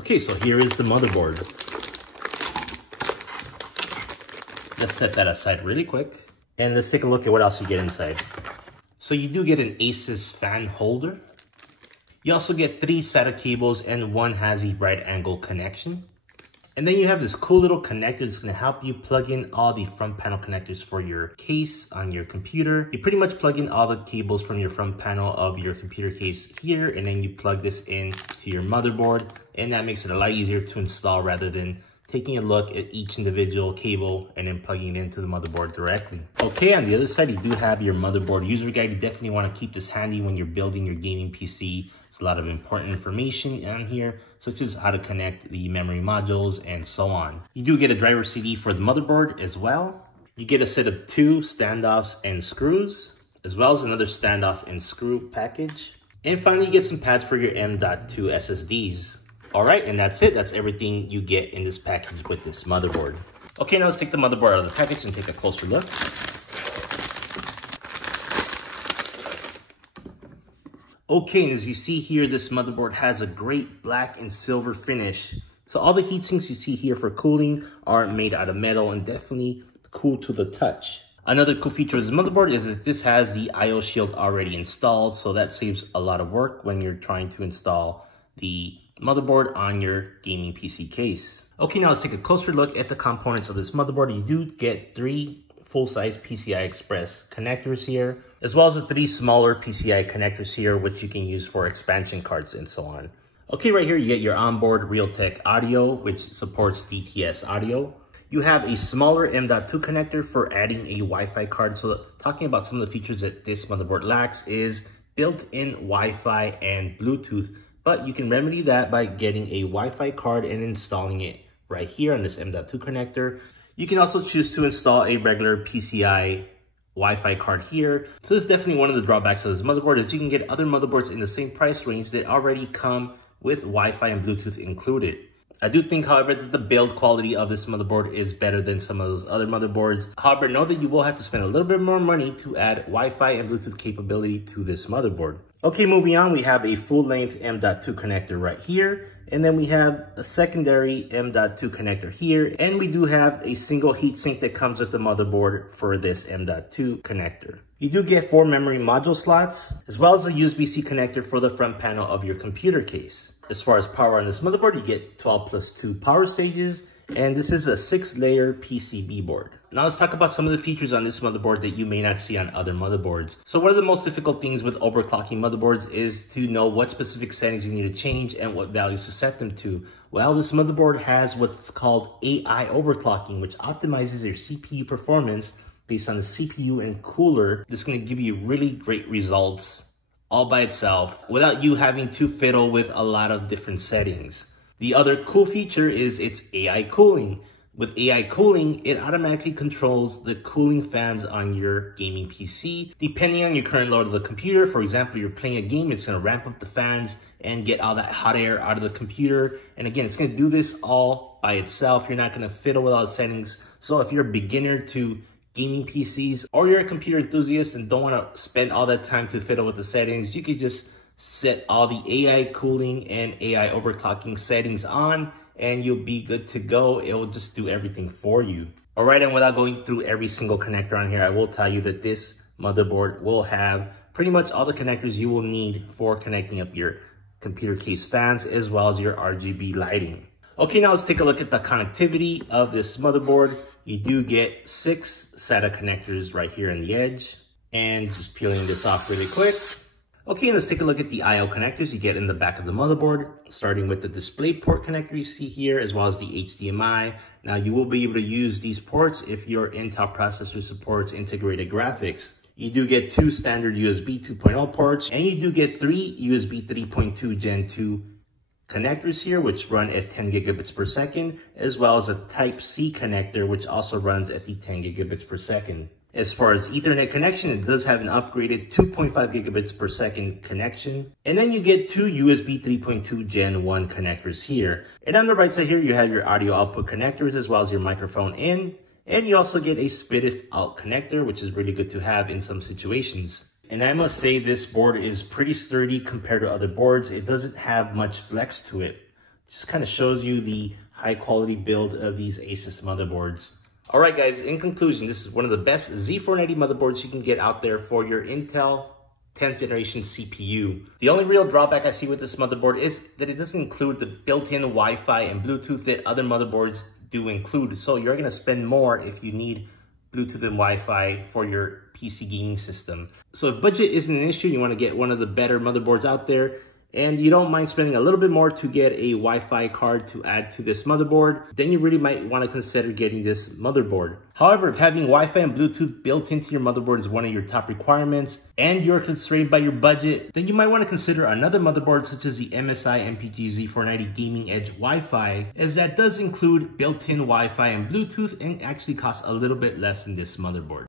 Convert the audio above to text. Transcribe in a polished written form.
Okay, so here is the motherboard. Let's set that aside really quick. And let's take a look at what else you get inside. So you do get an Asus fan holder. You also get 3 SATA cables and one has a right angle connection. And then you have this cool little connector that's going to help you plug in all the front panel connectors for your case on your computer. You pretty much plug in all the cables from your front panel of your computer case here, and then you plug this in to your motherboard, and that makes it a lot easier to install rather than taking a look at each individual cable and then plugging it into the motherboard directly. Okay, on the other side, you do have your motherboard user guide. You definitely want to keep this handy when you're building your gaming PC. It's a lot of important information on here, such as how to connect the memory modules and so on. You do get a driver CD for the motherboard as well. You get a set of 2 standoffs and screws, as well as another standoff and screw package. And finally, you get some pads for your M.2 SSDs. All right, and that's it. That's everything you get in this package with this motherboard. Okay, now let's take the motherboard out of the package and take a closer look. Okay, and as you see here, this motherboard has a great black and silver finish. So all the heat sinks you see here for cooling are made out of metal and definitely cool to the touch. Another cool feature of this motherboard is that this has the IO shield already installed, so that saves a lot of work when you're trying to install the motherboard on your gaming PC case. Okay, now let's take a closer look at the components of this motherboard. You do get 3 full-size PCI Express connectors here, as well as the 3 smaller PCI connectors here, which you can use for expansion cards and so on. Okay, right here you get your onboard Realtek audio, which supports DTS audio. You have a smaller M.2 connector for adding a Wi-Fi card. So talking about some of the features that this motherboard lacks is built-in Wi-Fi and Bluetooth, but you can remedy that by getting a Wi-Fi card and installing it right here on this M.2 connector. You can also choose to install a regular PCI Wi-Fi card here. So this is definitely one of the drawbacks of this motherboard, is you can get other motherboards in the same price range that already come with Wi-Fi and Bluetooth included. I do think, however, that the build quality of this motherboard is better than some of those other motherboards. However, know that you will have to spend a little bit more money to add Wi-Fi and Bluetooth capability to this motherboard. Okay, moving on, we have a full-length M.2 connector right here. And then we have a secondary M.2 connector here. And we do have a single heatsink that comes with the motherboard for this M.2 connector. You do get 4 memory module slots, as well as a USB-C connector for the front panel of your computer case. As far as power on this motherboard, you get 12+2 power stages, and this is a 6-layer PCB board. Now let's talk about some of the features on this motherboard that you may not see on other motherboards. So one of the most difficult things with overclocking motherboards is to know what specific settings you need to change and what values to set them to. Well, this motherboard has what's called AI overclocking, which optimizes your CPU performance based on the CPU and cooler. This is going to give you really great results all by itself without you having to fiddle with a lot of different settings. The other cool feature is its AI cooling. With AI cooling, it automatically controls the cooling fans on your gaming PC. Depending on your current load of the computer, for example, you're playing a game, it's going to ramp up the fans and get all that hot air out of the computer. And again, it's going to do this all by itself. You're not going to fiddle with all the settings. So if you're a beginner to gaming PCs, or you're a computer enthusiast and don't want to spend all that time to fiddle with the settings, you could just set all the AI cooling and AI overclocking settings on, and you'll be good to go. It will just do everything for you. All right, and without going through every single connector on here, I will tell you that this motherboard will have pretty much all the connectors you will need for connecting up your computer case fans, as well as your RGB lighting. Okay, now let's take a look at the connectivity of this motherboard. You do get 6 SATA connectors right here in the edge. And just peeling this off really quick. Okay, let's take a look at the I/O connectors you get in the back of the motherboard, starting with the DisplayPort connector you see here, as well as the HDMI. Now, you will be able to use these ports if your Intel processor supports integrated graphics. You do get 2 standard USB 2.0 ports, and you do get 3 USB 3.2 Gen 2 connectors here, which run at 10 gigabits per second, as well as a Type-C connector, which also runs at the 10 gigabits per second. As far as Ethernet connection, it does have an upgraded 2.5 gigabits per second connection. And then you get 2 USB 3.2 Gen 1 connectors here. And on the right side here, you have your audio output connectors, as well as your microphone in. And you also get a SPDIF out connector, which is really good to have in some situations. And I must say this board is pretty sturdy compared to other boards. It doesn't have much flex to it. Just kind of shows you the high quality build of these Asus motherboards. All right, guys, in conclusion, this is one of the best Z490 motherboards you can get out there for your Intel 10th generation CPU. The only real drawback I see with this motherboard is that it doesn't include the built-in Wi-Fi and Bluetooth that other motherboards do include. So you're gonna spend more if you need Bluetooth and Wi-Fi for your PC gaming system. So if budget isn't an issue, you wanna get one of the better motherboards out there, and you don't mind spending a little bit more to get a Wi-Fi card to add to this motherboard, then you really might want to consider getting this motherboard. However, if having Wi-Fi and Bluetooth built into your motherboard is one of your top requirements, and you're constrained by your budget, then you might want to consider another motherboard such as the MSI MPG Z490 Gaming Edge Wi-Fi, as that does include built-in Wi-Fi and Bluetooth and actually costs a little bit less than this motherboard.